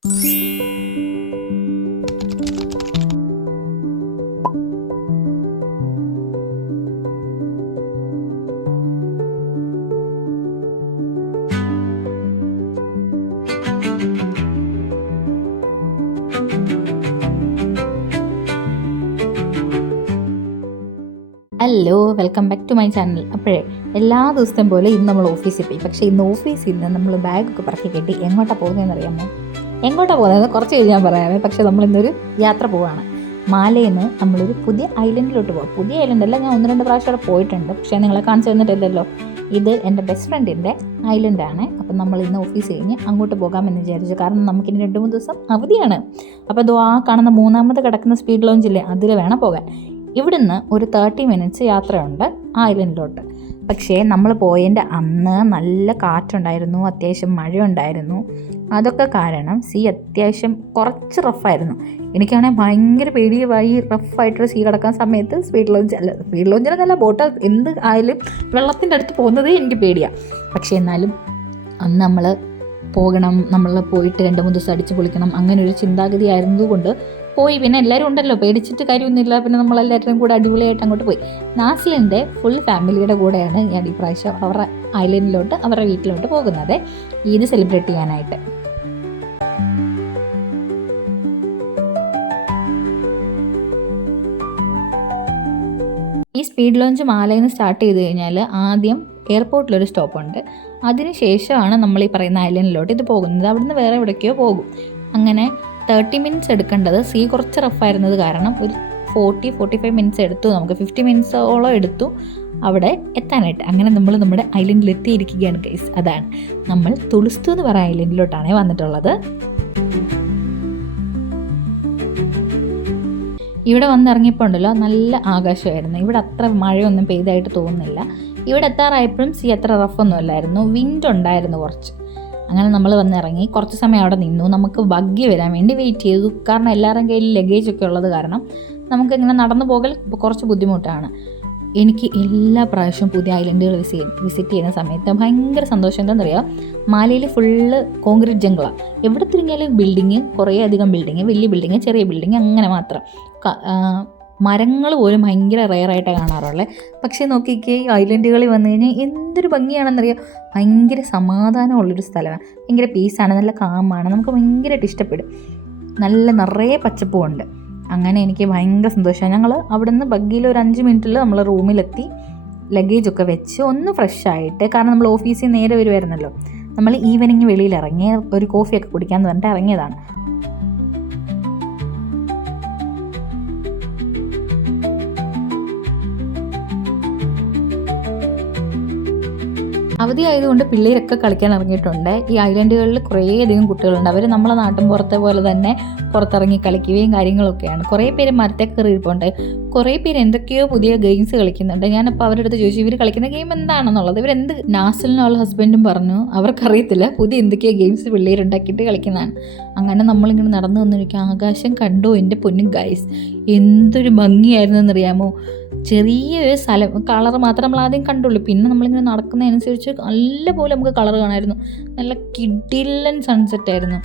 Hello, welcome back to my channel. അപ്പോഴേ എല്ലാ ദിവസത്തെയും പോലെ ഇന്ന് നമ്മൾ ഓഫീസിൽ പോയി. പക്ഷേ ഇന്ന് ഓഫീസിൽ നിന്ന് നമ്മൾ ബാഗൊക്കെ പറക്കി കെട്ടി എങ്ങോട്ടാണ് പോകുന്നതെന്ന് അറിയാമോ? എങ്ങോട്ടാണ് പോകുന്നത് കുറച്ച് കഴിഞ്ഞ് ഞാൻ പറയാമേ. പക്ഷേ നമ്മളിന്നൊരു യാത്ര പോവുകയാണ്. മാലയിൽ നിന്ന് നമ്മളൊരു പുതിയ ഐലൻഡിലോട്ട് പോകും. പുതിയ ഐലൻഡല്ല, ഞാൻ 1-2 പ്രാവശ്യം അവിടെ പോയിട്ടുണ്ട്. പക്ഷേ നിങ്ങളെ കാണിച്ചു തന്നിട്ടില്ലല്ലോ. ഇത് എൻ്റെ ബെസ്റ്റ് ഫ്രണ്ടിൻ്റെ ഐലൻഡാണ്. അപ്പം നമ്മൾ ഇന്ന് ഓഫീസ് കഴിഞ്ഞ് അങ്ങോട്ട് പോകാമെന്ന് വിചാരിച്ചു. കാരണം നമുക്കിനി 2-3 ദിവസം അവധിയാണ്. അപ്പോൾ അത് ആ കാണുന്ന 3ാമത് കിടക്കുന്ന സ്പീഡ് ലോഞ്ചില്ലേ, അതിൽ വേണം പോകാൻ. ഇവിടുന്ന് ഒരു 30 മിനിറ്റ്സ് യാത്രയുണ്ട് ആ ഐലൻഡിലോട്ട്. പക്ഷേ നമ്മൾ പോയതിൻ്റെ അന്ന് നല്ല കാറ്റുണ്ടായിരുന്നു, അത്യാവശ്യം മഴയുണ്ടായിരുന്നു. അതൊക്കെ കാരണം അത്യാവശ്യം കുറച്ച് റഫായിരുന്നു. എനിക്കാണെങ്കിൽ ഭയങ്കര പേടിയായി. റഫായിട്ടൊരു കിടക്കുന്ന സമയത്ത് സ്പീഡ് ലോഞ്ചിനല്ല, ബോട്ട് എന്ത് ആയാലും വെള്ളത്തിൻ്റെ അടുത്ത് പോകുന്നതേ എനിക്ക് പേടിയാണ്. പക്ഷേ എന്നാലും അന്ന് നമ്മൾ പോകണം, നമ്മൾ പോയിട്ട് 2-3 ദിവസം അടിച്ച് പൊളിക്കണം, അങ്ങനെ ഒരു ചിന്താഗതി ആയിരുന്നതുകൊണ്ട് പോയി. പിന്നെ എല്ലാവരും ഉണ്ടല്ലോ, പേടിച്ചിട്ട് കാര്യമൊന്നുമില്ല. പിന്നെ നമ്മളെല്ലാവരും കൂടെ അടിപൊളിയായിട്ട് അങ്ങോട്ട് പോയി. നാസിലിൻ്റെ ഫുൾ ഫാമിലിയുടെ കൂടെയാണ് ഞാൻ ഈ പ്രാവശ്യം അവരുടെ ഐലൻഡിലോട്ട്, അവരുടെ വീട്ടിലോട്ട് പോകുന്നത് ഈദ് സെലിബ്രേറ്റ് ചെയ്യാനായിട്ട്. ഈ സ്പീഡ് ലോഞ്ച് മാലയിൽ നിന്ന് സ്റ്റാർട്ട് ചെയ്ത് കഴിഞ്ഞാൽ ആദ്യം എയർപോർട്ടിലൊരു സ്റ്റോപ്പുണ്ട്. അതിനുശേഷമാണ് നമ്മൾ ഈ പറയുന്ന ഐലൻഡിലോട്ട് ഇത് പോകുന്നത്. അവിടുന്ന് വേറെ എവിടേക്കോ പോകും. അങ്ങനെ 30 മിനിറ്റ്സ് എടുക്കേണ്ടത് കുറച്ച് റഫായിരുന്നത് കാരണം ഒരു 40-45 മിനിറ്റ്സ് എടുത്തു. നമുക്ക് 50 മിനിറ്റ്സോളം എടുത്തു അവിടെ എത്താനായിട്ട്. അങ്ങനെ നമ്മൾ നമ്മുടെ ഐലൻഡിൽ എത്തിയിരിക്കുകയാണ് ഗൈസ്. അതാണ് നമ്മൾ തുളുസ്തു എന്ന് പറയുന്ന ഐലൻഡിലോട്ടാണ് വന്നിട്ടുള്ളത്. ഇവിടെ വന്നിറങ്ങിയപ്പോൾ ഉണ്ടല്ലോ, നല്ല ആകാശമായിരുന്നു. ഇവിടെ അത്ര മഴയൊന്നും പെയ്തായിട്ട് തോന്നുന്നില്ല. ഇവിടെ എത്താറായപ്പോഴും അത്ര റഫൊന്നും അല്ലായിരുന്നു. വിൻഡ് ഉണ്ടായിരുന്നു കുറച്ച്. അങ്ങനെ നമ്മൾ വന്നിറങ്ങി കുറച്ച് സമയം അവിടെ നിന്നു. നമുക്ക് ബഗ്ഗി വരാൻ വേണ്ടി വെയിറ്റ് ചെയ്തു. കാരണം എല്ലാവരുടെയും കയ്യിൽ ലഗേജൊക്കെ ഉള്ളത് കാരണം നമുക്കിങ്ങനെ നടന്നു പോകൽ കുറച്ച് ബുദ്ധിമുട്ടാണ്. എനിക്ക് എല്ലാ പ്രാവശ്യവും പുതിയ ഐലൻഡുകൾ വിസിറ്റ് ചെയ്യുന്ന സമയത്ത് ഭയങ്കര സന്തോഷം. എന്താണെന്നറിയാം, മാലയിൽ ഫുള്ള് കോൺക്രീറ്റ് ജംഗിളാണ്. എവിടെ തിരിഞ്ഞാലും ബിൽഡിങ്, കുറേ അധികം ബിൽഡിങ്, വലിയ ബിൽഡിങ്, ചെറിയ ബിൽഡിങ്, അങ്ങനെ മാത്രം. മരങ്ങൾ പോലും ഭയങ്കര റെയറായിട്ടാണ് കാണാറുള്ളത്. പക്ഷേ നോക്കിക്കേ, ഈ ഐലൻഡുകളിൽ വന്നു കഴിഞ്ഞാൽ എന്തൊരു ഭംഗിയാണെന്നറിയാം. ഭയങ്കര സമാധാനമുള്ളൊരു സ്ഥലമാണ്. ഭയങ്കര പീസാണ്, നല്ല കാമാണ്. നമുക്ക് ഭയങ്കരമായിട്ട് ഇഷ്ടപ്പെടും. നല്ല നിറയെ പച്ചപ്പുമുണ്ട്. അങ്ങനെ എനിക്ക് ഭയങ്കര സന്തോഷമാണ്. ഞങ്ങൾ അവിടെ നിന്ന് ബഗ്ഗിയിൽ ഒരു 5 മിനിറ്റിൽ നമ്മൾ റൂമിലെത്തി. ലഗേജൊക്കെ വെച്ച് ഒന്ന് ഫ്രഷായിട്ട്, കാരണം നമ്മൾ ഓഫീസിൽ നേരെ വരുമായിരുന്നല്ലോ. നമ്മൾ ഈവനിങ് വെളിയിൽ ഇറങ്ങി ഒരു കോഫിയൊക്കെ കുടിക്കാമെന്ന് പറഞ്ഞിട്ട് ഇറങ്ങിയതാണ്. അവധി ആയതുകൊണ്ട് പിള്ളേരൊക്കെ കളിക്കാൻ ഇറങ്ങിയിട്ടുണ്ട്. ഈ ഐലൻഡുകളിൽ കുറേയധികം കുട്ടികളുണ്ട്. അവർ നമ്മളെ നാട്ടിൻ പുറത്തെ പോലെ തന്നെ പുറത്തിറങ്ങി കളിക്കുകയും കാര്യങ്ങളൊക്കെയാണ്. കുറേ പേര് മരത്തെ കയറി ഇരിപ്പുണ്ട്. കുറേ പേര് എന്തൊക്കെയോ പുതിയ ഗെയിംസ് കളിക്കുന്നുണ്ട്. ഞാനപ്പോൾ അവരുടെ അടുത്ത് ചോദിച്ചു, ഇവർ കളിക്കുന്ന ഗെയിം എന്താണെന്നുള്ളത്. ഇവരെന്ത് നാസിലിനുള്ള ഹസ്ബൻഡും പറഞ്ഞു അവർക്കറിയത്തില്ല, പുതിയ എന്തൊക്കെയോ ഗെയിംസ് പിള്ളേരുണ്ടാക്കിയിട്ട് കളിക്കുന്നതാണ്. അങ്ങനെ നമ്മളിങ്ങനെ നടന്നു വന്നിരിക്കും. ആകാശം കണ്ടോ എൻ്റെ പൊന്നും ഗൈസ്, എന്തൊരു ഭംഗിയായിരുന്നു എന്നറിയാമോ. ചെറിയൊരു സ്ഥലം, കളർ മാത്രം നമ്മൾ ആദ്യം കണ്ടുള്ളൂ. പിന്നെ നമ്മളിങ്ങനെ നടക്കുന്നതനുസരിച്ച് നല്ലപോലെ നമുക്ക് കളർ കാണാമായിരുന്നു. നല്ല കിടിലൻ സൺസെറ്റായിരുന്നു.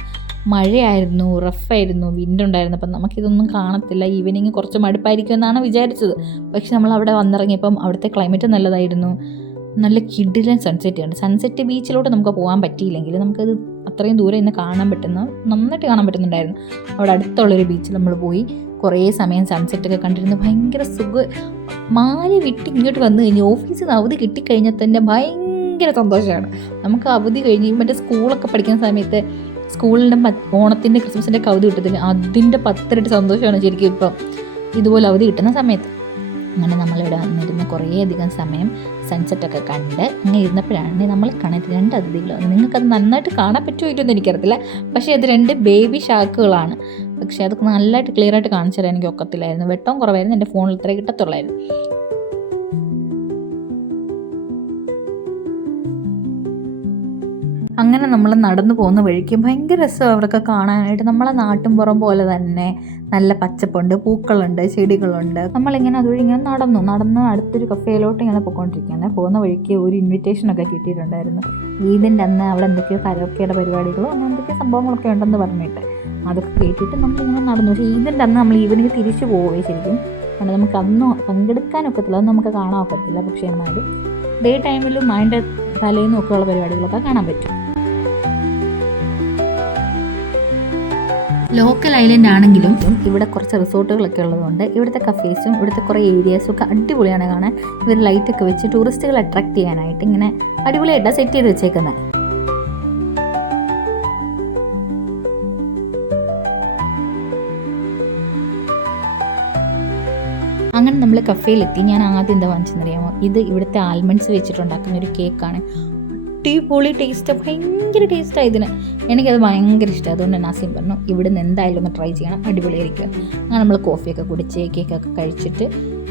മഴയായിരുന്നു, റഫായിരുന്നു, വിൻഡുണ്ടായിരുന്നു. അപ്പം നമുക്കിതൊന്നും കാണത്തില്ല. ഈവനിങ് കുറച്ച് മടുപ്പായിരിക്കും എന്നാണ് വിചാരിച്ചത്. പക്ഷെ നമ്മൾ അവിടെ വന്നിറങ്ങിയപ്പം അവിടുത്തെ ക്ലൈമറ്റ് നല്ലതായിരുന്നു. നല്ല കിടിലൻ സൺസെറ്റാണ്. സൺസെറ്റ് ബീച്ചിലോട്ട് നമുക്ക് പോകാൻ പറ്റിയില്ലെങ്കിൽ നമുക്കത് അത്രയും ദൂരെ ഇന്ന് നന്നായിട്ട് കാണാൻ പറ്റുന്നുണ്ടായിരുന്നു. അവിടെ അടുത്തുള്ളൊരു ബീച്ചിൽ നമ്മൾ പോയി കുറേ സമയം സൺസെറ്റൊക്കെ കണ്ടിരുന്നു. ഭയങ്കര മാല വിട്ട് ഇങ്ങോട്ട് വന്നു കഴിഞ്ഞാൽ, ഓഫീസിൽ നിന്ന് അവധി കിട്ടിക്കഴിഞ്ഞാൽ തന്നെ ഭയങ്കര സന്തോഷമാണ്. നമുക്ക് അവധി കഴിഞ്ഞ് മറ്റേ സ്കൂളൊക്കെ പഠിക്കുന്ന സമയത്ത് സ്കൂളിൻ്റെ ഓണത്തിൻ്റെ ക്രിസ്മസിൻ്റെ ഒക്കെ അവധി കിട്ടത്തില്ല, അതിൻ്റെ 10 ഇരട്ടി സന്തോഷമാണ് ശരിക്കും ഇപ്പം ഇതുപോലെ അവധി കിട്ടുന്ന സമയത്ത്. അങ്ങനെ നമ്മളിവിടെ വന്നിരുന്ന് കുറേയധികം സമയം സൺസെറ്റൊക്കെ കണ്ട് അങ്ങനെ ഇരുന്നപ്പോഴാണ് നമ്മൾ കാണുന്നത് 2 അതിഥികൾ. നിങ്ങൾക്കത് നന്നായിട്ട് കാണാൻ പറ്റുമോ ഇല്ലെന്ന് എനിക്കറിയത്തില്ല. പക്ഷേ അത് 2 ബേബി ഷാക്കുകളാണ്. പക്ഷേ അതൊക്കെ നല്ലതായിട്ട് ക്ലിയറായിട്ട് കാണിച്ചു തരാൻ എനിക്ക് ഒക്കത്തില്ലായിരുന്നു. വെട്ടവും കുറവായിരുന്നു, എൻ്റെ ഫോണിൽ ഇത്രേ കിട്ടത്തുള്ളായിരുന്നു. അങ്ങനെ നമ്മൾ നടന്നു പോകുന്ന വഴിക്ക് ഭയങ്കര രസമാണ് അവിടെയൊക്കെ കാണാനായിട്ട്. നമ്മളെ നാട്ടിൻപുറം പോലെ തന്നെ നല്ല പച്ചപ്പുണ്ട്, പൂക്കളുണ്ട്, ചെടികളുണ്ട്. നമ്മളിങ്ങനെ അതുവഴി ഇങ്ങനെ നടന്ന് അടുത്തൊരു കഫേയിലോട്ട് ഇങ്ങനെ പോയിക്കൊണ്ടിരിക്കുകയാണ്. പോകുന്ന വഴിക്ക് ഒരു ഇൻവിറ്റേഷനൊക്കെ കിട്ടിയിട്ടുണ്ടായിരുന്നു. ഈദിൻ്റെ അന്ന് അവിടെ എന്തൊക്കെയോ കരോക്കയുടെ പരിപാടികളോ അങ്ങനെ എന്തൊക്കെയോ സംഭവങ്ങളൊക്കെ ഉണ്ടെന്ന് പറഞ്ഞിട്ട് അതൊക്കെ കേട്ടിട്ട് നമ്മളിങ്ങനെ നടന്നു. പക്ഷേ ഈദിൻ്റെ അന്ന് നമ്മൾ ഈവനിങ് തിരിച്ചു പോവുകയെ ശരിക്കും. കാരണം നമുക്ക് അന്ന് പങ്കെടുക്കാനൊക്കത്തില്ല, അത് നമുക്ക് കാണാൻ ഒക്കത്തില്ല. പക്ഷേ എന്നാലും ഡേ ടൈമിലും അതിൻ്റെ തലേന്നും ഒക്കെയുള്ള പരിപാടികളൊക്കെ കാണാൻ പറ്റും. ലോക്കൽ ഐലൻഡ് ആണെങ്കിലും ഇവിടെ കുറച്ച് റിസോർട്ടുകളൊക്കെ ഉള്ളതുകൊണ്ട് ഇവിടുത്തെ കഫേസും ഇവിടുത്തെ കുറേ ഏരിയാസും ഒക്കെ അടിപൊളിയാണ് കാണാൻ. ഇവർ ലൈറ്റൊക്കെ വെച്ച് ടൂറിസ്റ്റുകളെ അട്രാക്ട് ചെയ്യാനായിട്ട് ഇങ്ങനെ അടിപൊളിയായിട്ടാണ് സെറ്റ് ചെയ്ത് വെച്ചേക്കുന്നത്. അങ്ങനെ നമ്മൾ കഫേയിലെത്തി. ഞാൻ ആദ്യം എന്താ വാങ്ങിച്ചെന്നറിയാമോ, ഇത് ഇവിടുത്തെ ആൽമണ്ട്സ് വെച്ചിട്ടുണ്ടാക്കുന്ന ഒരു കേക്കാണ്. അടിപൊളി ടേസ്റ്റാണ്, ഭയങ്കര ടേസ്റ്റാണ് ഇതിന്. എനിക്കത് ഭയങ്കര ഇഷ്ടമാണ്. അതുകൊണ്ട് നാസിം പറഞ്ഞു ഇവിടെ നിന്ന് എന്തായാലും ഒന്ന് ട്രൈ ചെയ്യണം, അടിപൊളിയായിരിക്കും. അങ്ങനെ നമ്മൾ കോഫിയൊക്കെ കുടിച്ച് കേക്കൊക്കെ കഴിച്ചിട്ട്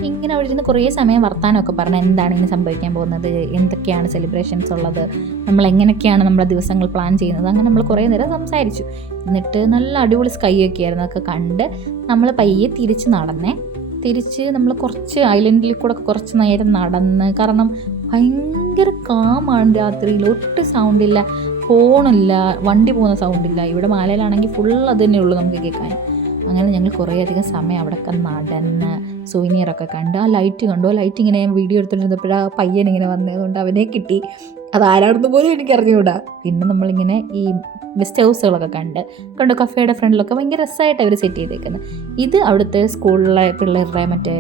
ഇങ്ങനെ അവിടെ ഇരുന്ന് കുറേ സമയം വർത്താനമൊക്കെ പറഞ്ഞ് എന്താണ് ഇങ്ങനെ സംഭവിക്കാൻ പോകുന്നത്, എന്തൊക്കെയാണ് സെലിബ്രേഷൻസ് ഉള്ളത്, നമ്മൾ എങ്ങനെയൊക്കെയാണ് നമ്മുടെ ദിവസങ്ങൾ പ്ലാൻ ചെയ്യുന്നത്, അങ്ങനെ നമ്മൾ കുറേ നേരം സംസാരിച്ചു. എന്നിട്ട് നല്ല അടിപൊളി സ്കൈ ഒക്കെ ആയിരുന്നു. അതൊക്കെ കണ്ട് നമ്മൾ പയ്യെ തിരിച്ച് നമ്മൾ കുറച്ച് ഐലൻഡിൽ കൂടെ കുറച്ച് നേരം നടന്ന്, കാരണം ഭയങ്കര കാമാണ് രാത്രിയിൽ, ഒട്ടും സൗണ്ടില്ല, ഫോണില്ല, വണ്ടി പോകുന്ന സൗണ്ടില്ല. ഇവിടെ മാലയിലാണെങ്കിൽ ഫുൾ അത് തന്നെ ഉള്ളൂ നമുക്ക് കേൾക്കാൻ. അങ്ങനെ ഞങ്ങൾ കുറേയധികം സമയം അവിടെയൊക്കെ നടന്ന് സോയിനിയറൊക്കെ കണ്ട് ആ ലൈറ്റ് കണ്ടു. ആ ലൈറ്റ് ഇങ്ങനെ വീഡിയോ എടുത്തിട്ടുണ്ടപ്പോഴാണ് പയ്യൻ ഇങ്ങനെ വന്നതുകൊണ്ട് അവനെ കിട്ടി. അതാരാണെന്ന് പോലും എനിക്ക് അറിഞ്ഞുകൂടാ. പിന്നെ നമ്മളിങ്ങനെ ഈ ഗസ്റ്റ് ഹൗസുകളൊക്കെ കണ്ട് കഫേയുടെ ഫ്രണ്ടിലൊക്കെ ഭയങ്കര രസമായിട്ട് അവർ സെറ്റ് ചെയ്തേക്കുന്നത്. ഇത് അവിടുത്തെ സ്കൂളിലെ പിള്ളേരുടെ മറ്റേ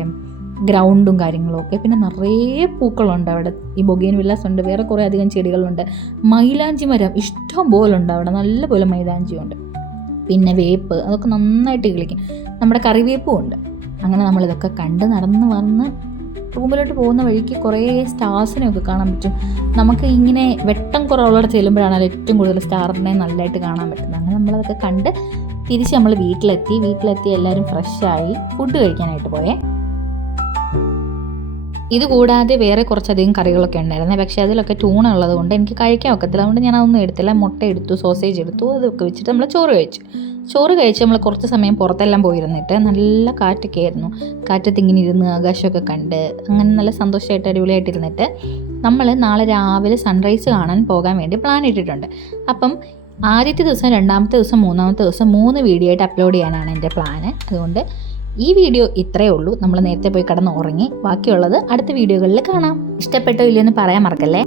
ഗ്രൗണ്ടും കാര്യങ്ങളും ഒക്കെ. പിന്നെ നിറയെ പൂക്കളുണ്ട് അവിടെ. ഈ ബൊഗെയിൻ വില്ലാസ് ഉണ്ട്, വേറെ കുറേ അധികം ചെടികളുണ്ട്. മൈലാഞ്ചി മരം ഇഷ്ടം പോലെ ഉണ്ട് അവിടെ, നല്ലപോലെ മൈലാഞ്ചിയുണ്ട്. പിന്നെ വേപ്പ് അതൊക്കെ നന്നായിട്ട് കിളിക്കും. നമ്മുടെ കറിവേപ്പും ഉണ്ട്. അങ്ങനെ നമ്മളിതൊക്കെ കണ്ട് നടന്ന് വന്ന് റൂമിലോട്ട് പോകുന്ന വഴിക്ക് കുറേ സ്റ്റാർസിനെയൊക്കെ കാണാൻ പറ്റും. നമുക്ക് ഇങ്ങനെ വെട്ടം കുറവുള്ളവർ ചെല്ലുമ്പോഴാണ് ഏറ്റവും കൂടുതൽ സ്റ്റാറിനെ നല്ലതായിട്ട് കാണാൻ പറ്റുന്നത്. അങ്ങനെ നമ്മളതൊക്കെ കണ്ട് തിരിച്ച് നമ്മൾ വീട്ടിലെത്തി എല്ലാവരും ഫ്രഷായി ഫുഡ് കഴിക്കാനായിട്ട് പോയേ. ഇത് കൂടാതെ വേറെ കുറച്ചധികം കറികളൊക്കെ ഉണ്ടായിരുന്നു. പക്ഷേ അതിലൊക്കെ ട്യൂണ ഉള്ളത് കൊണ്ട് എനിക്ക് കഴിക്കാൻ ഒക്കത്തില്ല. അതുകൊണ്ട് ഞാൻ അതൊന്നും എടുത്തില്ല. മുട്ട എടുത്തു, സോസേജ് എടുത്തു, അതൊക്കെ വെച്ചിട്ട് നമ്മൾ ചോറ് കഴിച്ച് നമ്മൾ കുറച്ച് സമയം പുറത്തെല്ലാം പോയിരുന്നിട്ട് നല്ല കാറ്റൊക്കെ ആയിരുന്നു. കാറ്റത്ത് ഇങ്ങനെ ഇരുന്ന് ആകാശമൊക്കെ കണ്ട് അങ്ങനെ നല്ല സന്തോഷമായിട്ട് അടിപൊളിയായിട്ടിരുന്നിട്ട് നമ്മൾ നാളെ രാവിലെ സൺറൈസ് കാണാൻ പോകാൻ വേണ്ടി പ്ലാൻ ഇട്ടിട്ടുണ്ട്. അപ്പം ആദ്യത്തെ ദിവസം, രണ്ടാമത്തെ ദിവസം, മൂന്നാമത്തെ ദിവസം 3 വീഡിയോ ആയിട്ട് അപ്ലോഡ് ചെയ്യാനാണ് എൻ്റെ പ്ലാന്. അതുകൊണ്ട് ഈ വീഡിയോ ഇത്രയേ ഉള്ളൂ. നമ്മൾ നേരത്തെ പോയി കിടന്ന് ഉറങ്ങി. ബാക്കിയുള്ളത് അടുത്ത വീഡിയോകളിൽ കാണാം. ഇഷ്ടപ്പെട്ടോ ഇല്ലയെന്ന് പറയാൻ മറക്കല്ലേ.